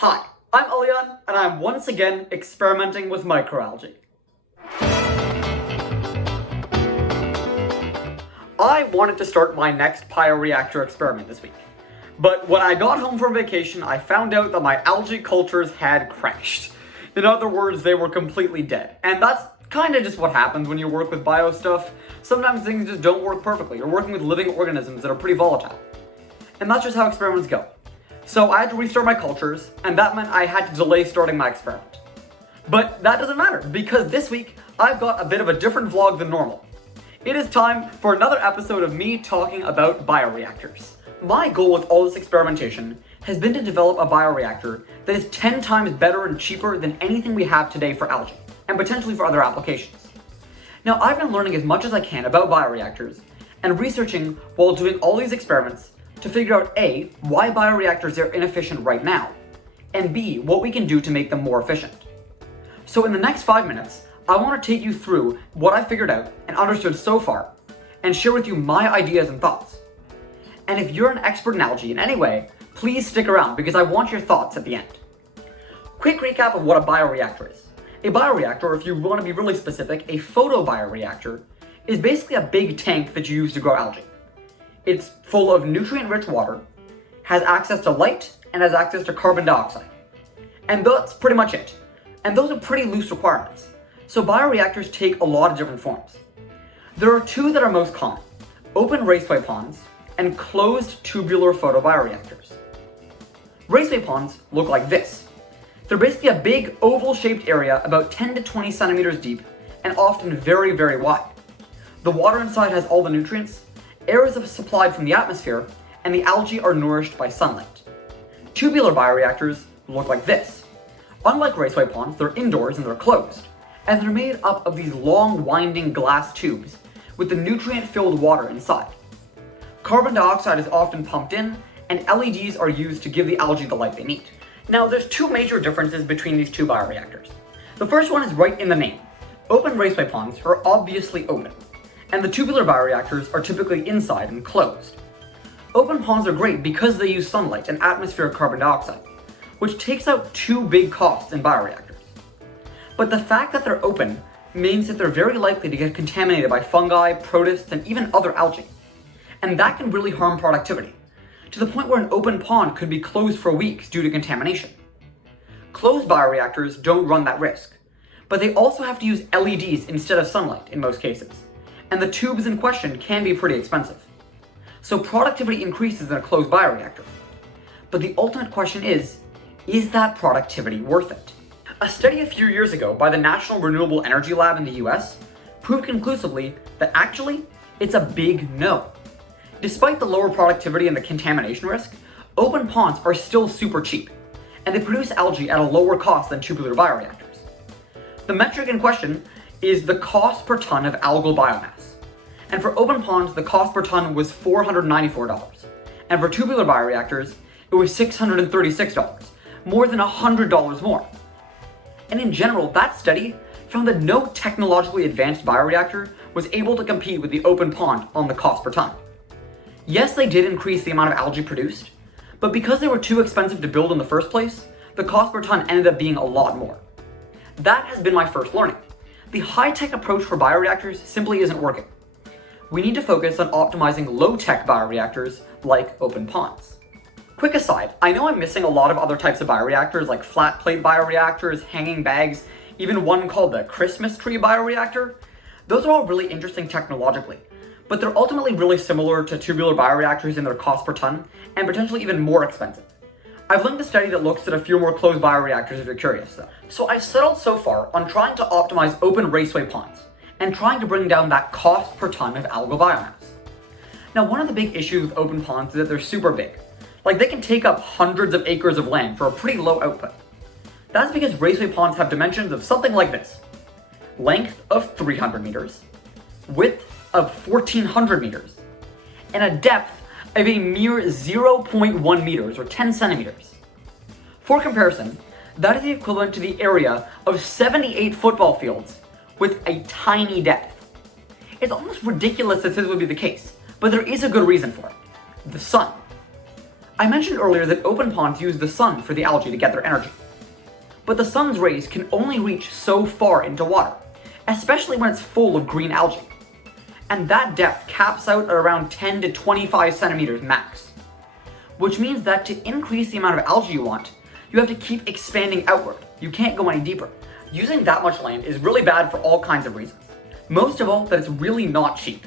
Hi, I'm Alian, and I'm once again experimenting with microalgae. I wanted to start my next bioreactor experiment this week, but when I got home from vacation, I found out that my algae cultures had crashed. In other words, they were completely dead. And that's kind of just what happens when you work with bio stuff. Sometimes things just don't work perfectly. You're working with living organisms that are pretty volatile. And that's just how experiments go. So I had to restart my cultures, and that meant I had to delay starting my experiment. But that doesn't matter, because this week, I've got a bit of a different vlog than normal. It is time for another episode of me talking about bioreactors. My goal with all this experimentation has been to develop a bioreactor that is 10 times better and cheaper than anything we have today for algae, and potentially for other applications. Now, I've been learning as much as I can about bioreactors, and researching while doing all these experiments to figure out A, why bioreactors are inefficient right now, and B, what we can do to make them more efficient. So in the next 5 minutes, I want to take you through what I figured out and understood so far, and share with you my ideas and thoughts. And if you're an expert in algae in any way, please stick around because I want your thoughts at the end. Quick recap of what a bioreactor is. A bioreactor, or if you want to be really specific, a photobioreactor, is basically a big tank that you use to grow algae. It's full of nutrient-rich water, has access to light, and has access to carbon dioxide. And that's pretty much it. And those are pretty loose requirements. So bioreactors take a lot of different forms. There are two that are most common: open raceway ponds and closed tubular photobioreactors. Raceway ponds look like this. They're basically a big oval-shaped area about 10 to 20 centimeters deep and often very, very wide. The water inside has all the nutrients, air is supplied from the atmosphere, and the algae are nourished by sunlight. Tubular bioreactors look like this. Unlike raceway ponds, they're indoors and they're closed, and they're made up of these long, winding glass tubes with the nutrient-filled water inside. Carbon dioxide is often pumped in, and LEDs are used to give the algae the light they need. Now, there's two major differences between these two bioreactors. The first one is right in the name. Open raceway ponds are obviously open, and the tubular bioreactors are typically inside and closed. Open ponds are great because they use sunlight and atmospheric carbon dioxide, which takes out two big costs in bioreactors. But the fact that they're open means that they're very likely to get contaminated by fungi, protists, and even other algae. And that can really harm productivity, to the point where an open pond could be closed for weeks due to contamination. Closed bioreactors don't run that risk, but they also have to use LEDs instead of sunlight in most cases, and the tubes in question can be pretty expensive. So productivity increases in a closed bioreactor. But the ultimate question is that productivity worth it? A study a few years ago by the National Renewable Energy Lab in the US proved conclusively that actually, it's a big no. Despite the lower productivity and the contamination risk, open ponds are still super cheap, and they produce algae at a lower cost than tubular bioreactors. The metric in question is the cost per ton of algal biomass. And for open ponds, the cost per ton was $494. And for tubular bioreactors, it was $636, more than $100 more. And in general, that study found that no technologically advanced bioreactor was able to compete with the open pond on the cost per ton. Yes, they did increase the amount of algae produced, but because they were too expensive to build in the first place, the cost per ton ended up being a lot more. That has been my first learning. The high-tech approach for bioreactors simply isn't working. We need to focus on optimizing low-tech bioreactors like open ponds. Quick aside, I know I'm missing a lot of other types of bioreactors like flat plate bioreactors, hanging bags, even one called the Christmas tree bioreactor. Those are all really interesting technologically, but they're ultimately really similar to tubular bioreactors in their cost per ton, and potentially even more expensive. I've linked a study that looks at a few more closed bioreactors if you're curious though. So I've settled so far on trying to optimize open raceway ponds, and trying to bring down that cost per ton of algal biomass. Now, one of the big issues with open ponds is that they're super big. Like, they can take up hundreds of acres of land for a pretty low output. That's because raceway ponds have dimensions of something like this: length of 300 meters, width of 1400 meters, and a depth of a mere 0.1 meters or 10 centimeters. For comparison, that is the equivalent to the area of 78 football fields with a tiny depth. It's almost ridiculous that this would be the case, but there is a good reason for it: the sun. I mentioned earlier that open ponds use the sun for the algae to get their energy. But the sun's rays can only reach so far into water, especially when it's full of green algae. And that depth caps out at around 10 to 25 centimeters max. Which means that to increase the amount of algae you want, you have to keep expanding outward. You can't go any deeper. Using that much land is really bad for all kinds of reasons. Most of all, that it's really not cheap.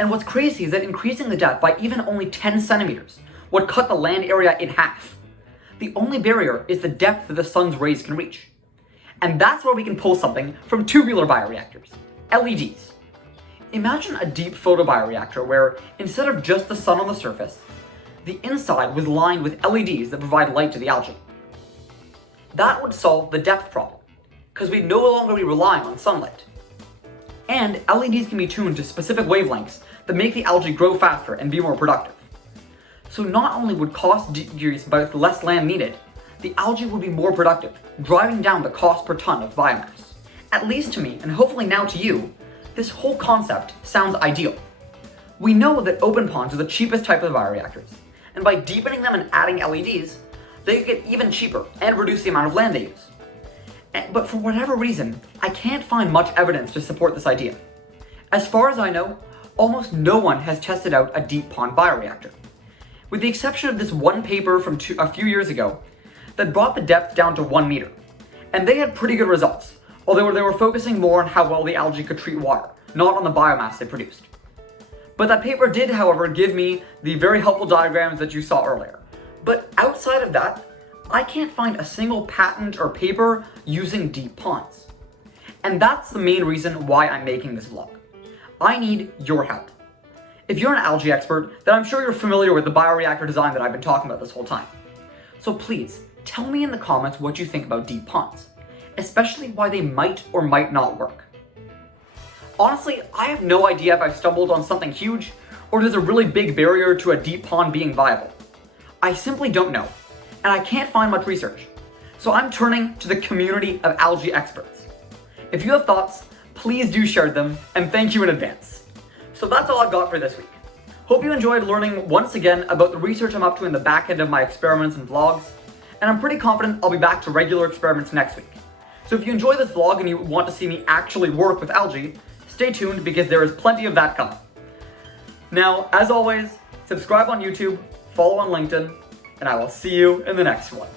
And what's crazy is that increasing the depth by even only 10 centimeters would cut the land area in half. The only barrier is the depth that the sun's rays can reach. And that's where we can pull something from tubular bioreactors, LEDs. Imagine a deep photobioreactor where, instead of just the sun on the surface, the inside was lined with LEDs that provide light to the algae. That would solve the depth problem, because we'd no longer be relying on sunlight. And LEDs can be tuned to specific wavelengths that make the algae grow faster and be more productive. So not only would cost decrease by less land needed, the algae would be more productive, driving down the cost per ton of biomass. At least to me, and hopefully now to you, this whole concept sounds ideal. We know that open ponds are the cheapest type of bioreactors, and by deepening them and adding LEDs, they get even cheaper and reduce the amount of land they use. But for whatever reason, I can't find much evidence to support this idea. As far as I know, almost no one has tested out a deep pond bioreactor, with the exception of this one paper from a few years ago that brought the depth down to 1 meter. And they had pretty good results, although they were focusing more on how well the algae could treat water, not on the biomass they produced. But that paper did, however, give me the very helpful diagrams that you saw earlier. But outside of that, I can't find a single patent or paper using deep ponds. And that's the main reason why I'm making this vlog. I need your help. If you're an algae expert, then I'm sure you're familiar with the bioreactor design that I've been talking about this whole time. So please, tell me in the comments what you think about deep ponds, especially why they might or might not work. Honestly, I have no idea if I've stumbled on something huge, or there's a really big barrier to a deep pond being viable. I simply don't know, and I can't find much research. So I'm turning to the community of algae experts. If you have thoughts, please do share them, and thank you in advance. So that's all I've got for this week. Hope you enjoyed learning once again about the research I'm up to in the back end of my experiments and vlogs, and I'm pretty confident I'll be back to regular experiments next week. So if you enjoy this vlog and you want to see me actually work with algae, stay tuned because there is plenty of that coming. Now, as always, subscribe on YouTube, follow on LinkedIn, and I will see you in the next one.